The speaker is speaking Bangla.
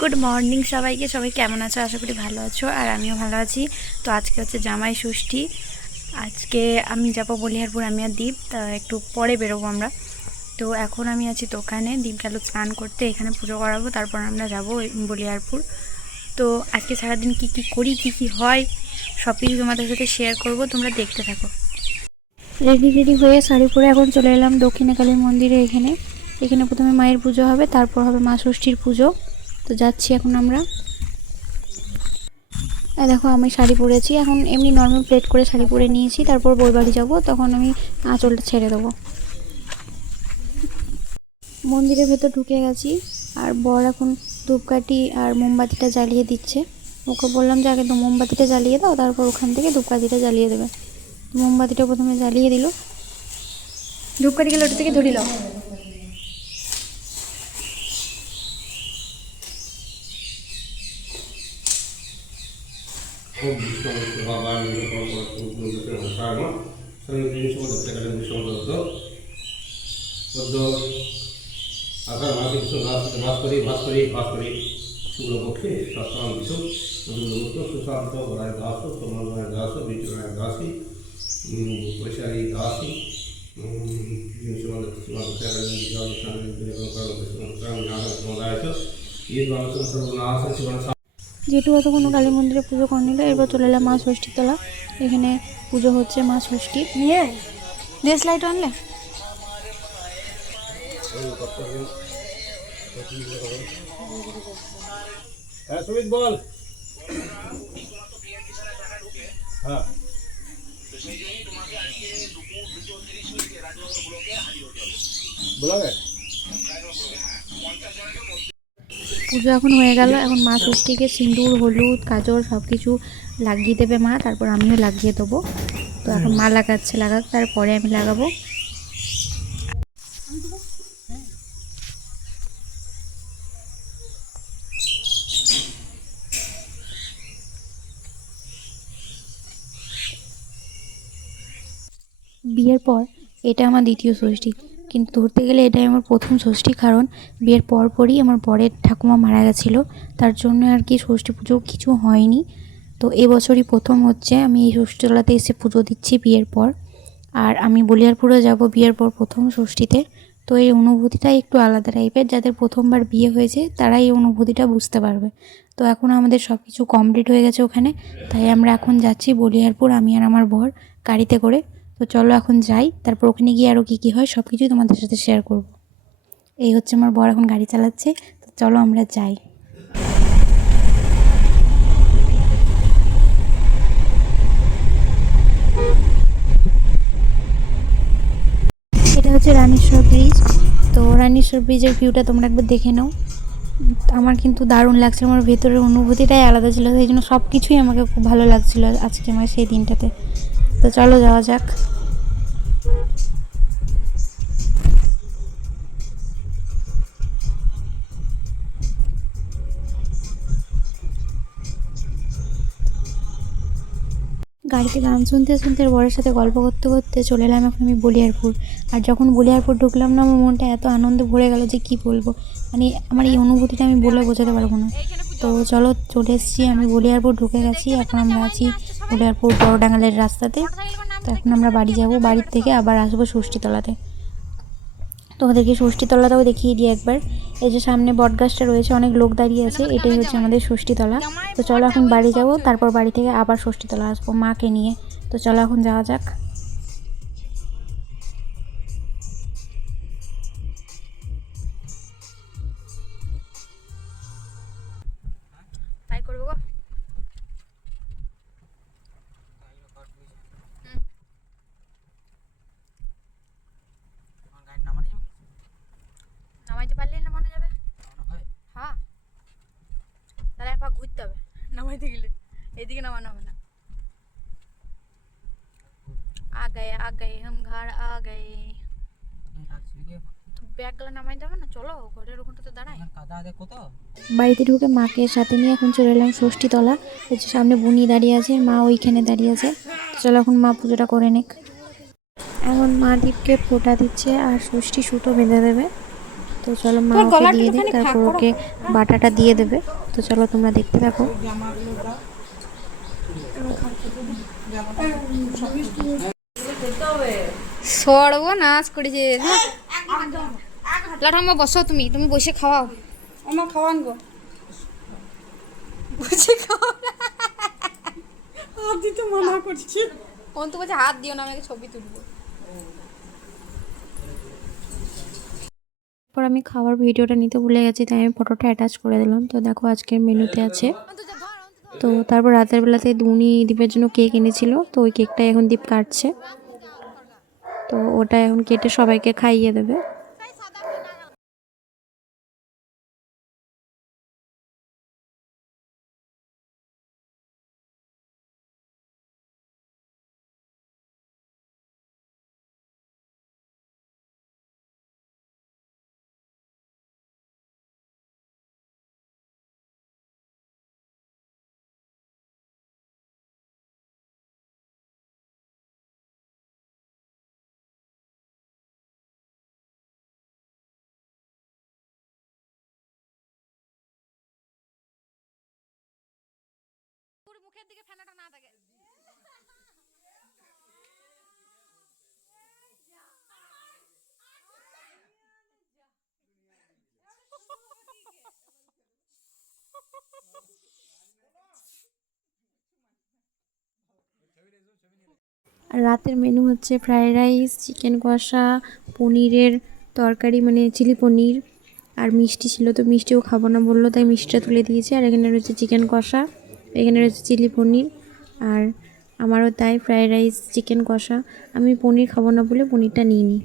গুড মর্নিং সবাইকে। সবাই কেমন আছো? আশা করি ভালো আছো, আর আমিও ভালো আছি। তো আজকে হচ্ছে জামাই ষষ্ঠী। আজকে আমি যাবো বলিহারপুর, আমি আর দীপ। তা একটু পরে বেরোবো আমরা। তো এখন আমি আছি দোকানে, দীপ গেল স্নান করতে, এখানে পুজো করাবো, তারপর আমরা যাবো বলিহারপুর। তো আজকে সারাদিন কি কি করি, কি কি হয়, সব কিছু তোমাদের সাথে শেয়ার করব, তোমরা দেখতে থাকো। রেডি হয়ে শাড়ি পরে এখন চলে এলাম দক্ষিণে কালী মন্দিরে। এখানে এখানে প্রথমে মায়ের পুজো হবে, তারপর হবে মা ষষ্ঠীর পুজো। তো যাচ্ছি এখন আমরা। দেখো আমি শাড়ি পরেছি, এখন এমনি নর্মাল প্লেট করে শাড়ি পরে নিয়েছি। তারপর বই বাড়ি যাবো, তখন আমি আঁচলটা ছেড়ে দেবো। মন্দিরের ভেতর ঢুকে গেছি, আর বর এখন ধূপকাঠি আর মোমবাতিটা জ্বালিয়ে দিচ্ছে। ওকে বললাম যে আগে তো মোমবাতিটা জ্বালিয়ে দাও, তারপর ওখান থেকে ধূপকাঠিটা জ্বালিয়ে দেবে। মোমবাতিটা প্রথমে জ্বালিয়ে দিল। ধূপকাঠিগুলো ওটা থেকে ধরিল। আকার মাসিক ভাস্করী শুক্লপক্ষে সপ্তম বিশু মধুগুপ্ত সুশান্ত রায় দাস সমন্বয় দাস বিচরণায় দাসী বৈশালী দাসী যেটু তখন কালী মন্দিরে পুজো করে নিল। এরপর চলে এলাম মা ষষ্ঠীর তলা। এখানে পুজো হচ্ছে মা ষষ্ঠী। নিয়ে দেশ লাইট আনলে সুমিত বল। হ্যাঁ পুজো এখন হয়ে গেল। এখন মা ষষ্ঠীকে সিঁদুর, হলুদ, কাজল সব কিছু লাগিয়ে দেবে মা, তারপর আমিও লাগিয়ে দেবো। তো এখন মা লাগাচ্ছে, লাগাক, তারপরে আমি লাগাবো। বিয়ের পর এটা আমার দ্বিতীয় ষষ্ঠী, কিন্তু ধরতে গেলে এটাই আমার প্রথম ষষ্ঠী। কারণ বিয়ের পরপরই আমার বরের ঠাকুমা মারা গেছিলো, তার জন্য আর কি ষষ্ঠী পুজো কিছু হয়নি। তো এবছরই প্রথম হচ্ছে আমি এই ষষ্ঠীতলাতে এসে পুজো দিচ্ছি বিয়ের পর। আর আমি বলিয়ারপুরে যাব বিয়ের পর প্রথম ষষ্ঠীতে। তো এই অনুভূতিটা একটু আলাদা টাইপের। যাদের প্রথমবার বিয়ে হয়েছে তারা এই অনুভূতিটা বুঝতে পারবে। তো এখন আমাদের সব কিছু কমপ্লিট হয়ে গেছে ওখানে, তাই আমরা এখন যাচ্ছি বলিয়ারপুর, আমি আর আমার বর গাড়িতে করে। তো চলো এখন যাই, তারপর ওখানে গিয়ে আরও কী কী হয় সব কিছুই তোমাদের সাথে শেয়ার করব। এই হচ্ছে আমার বর এখন গাড়ি চালাচ্ছে। তো চলো আমরা যাই। এটা হচ্ছে রানীশ্বর ব্রিজ। তো রানীশ্বর ব্রিজের ভিউটা তোমরা একবার দেখে নাও। আমার কিন্তু দারুণ লাগছে, আমার ভেতরের অনুভূতিটাই আলাদা ছিল, সেই জন্য সব কিছুই আমাকে খুব ভালো লাগছিল আজকে আমার সেই দিনটাতে। তো চলো যাওয়া যাক। গাড়িতে গান শুনতে শুনতে বরের সাথে গল্প করতে করতে চলে এলাম এখন আমি বলিয়ারপুর। আর যখন বলিয়ারপুর ঢুকলাম না, আমার মনটা এত আনন্দে ভরে গেল যে কি বলবো। মানে আমার এই অনুভূতিটা আমি বলে বোঝাতে পারবো না। তো চলো চলে এসেছি, আমি বলিয়ারপুর ঢুকে গেছি। এখন আমরা আছি বলিয়ারপুর বড়ডাঙ্গালের রাস্তাতে। তো এখন আমরা বাড়ি যাব, বাড়ির থেকে আবার আসবো ষষ্ঠীতলাতে। তোমাদেরকে ষষ্ঠীতলাটাও দেখিয়ে দিই একবার। এই যে সামনে বটগাছটা রয়েছে, অনেক লোক দাঁড়িয়ে আছে, এটাই হচ্ছে আমাদের ষষ্ঠীতলা। তো চলো এখন বাড়ি যাব, তারপর বাড়ি থেকে আবার ষষ্ঠীতলা আসবো মাকে নিয়ে। তো চলো এখন যাওয়া যাক। তাই করবো গো। নামাইতে পারলেই নামানো যাবে। হ্যাঁ, তাহলে একবার ঘুরতে হবে নামাইতে গেলে। এদিকে নামানো হবে না। आ गए हम घर आ गए। তো ব্যাগগুলো নামাই যাবে না, চলো ঘরের ওখানটাতে দাঁড়াই। বাড়িতে ঢুকে মাকে সাথে নিয়ে এখন চলে এলাম ষষ্ঠীতলা। এই যে সামনে বুনি দাঁড়িয়ে আছে, মা ওইখানে দাঁড়িয়ে আছে। তো চলো এখন মা পুজোটা করে নিক। এখন মা দীপকে ফোঁটা দিচ্ছে আর ষষ্ঠী সুতো বেঁধে দেবে। তো চলো মা ওকে দিয়ে দিই, তারপর ওকে বাটাটা দিয়ে দেবে। তো চলো তোমরা দেখতে থাকো। সর্বনাশ করেছে। লাঠাম্মা বসো, তুমি বসে খাওয়াও। আমার খাওয়ান গো, বসে খাওয়াও। হাত দিতে মানা করছি। কোন তো বলছে হাত দিও না, আমাকে ছবি তুলবো। পর আমি খাওয়ার ভিডিওটা নিতে ভুলে গেছি, তাই আমি ফটোটা অ্যাটাচ করে দিলাম। তো দেখো আজকের মেনুতে আছে। তো তারপর রাতের বেলাতে উনি দীপের জন্য কেক এনেছিল, তো ওই কেকটা এখন দীপ কাটছে। তো ওটা এখন কেটে সবাইকে খাইয়ে দেবে। মুখের দিকে ফেনাটা না থাকে। আর রাতের মেনু হচ্ছে ফ্রাইড রাইস, চিকেন কষা, পনিরের তরকারি মানে চিলি পনির, আর মিষ্টি ছিল। তো মিষ্টিও খাবো না বললো, তাই মিষ্টিটা তুলে দিয়েছি। আর এখানে রয়েছে চিকেন কষা, এখানে রয়েছে চিলি পনির, আর আমারও তাই ফ্রাইড রাইস চিকেন কষা। আমি পনির খাবো না বলে পনিরটা নিইনি।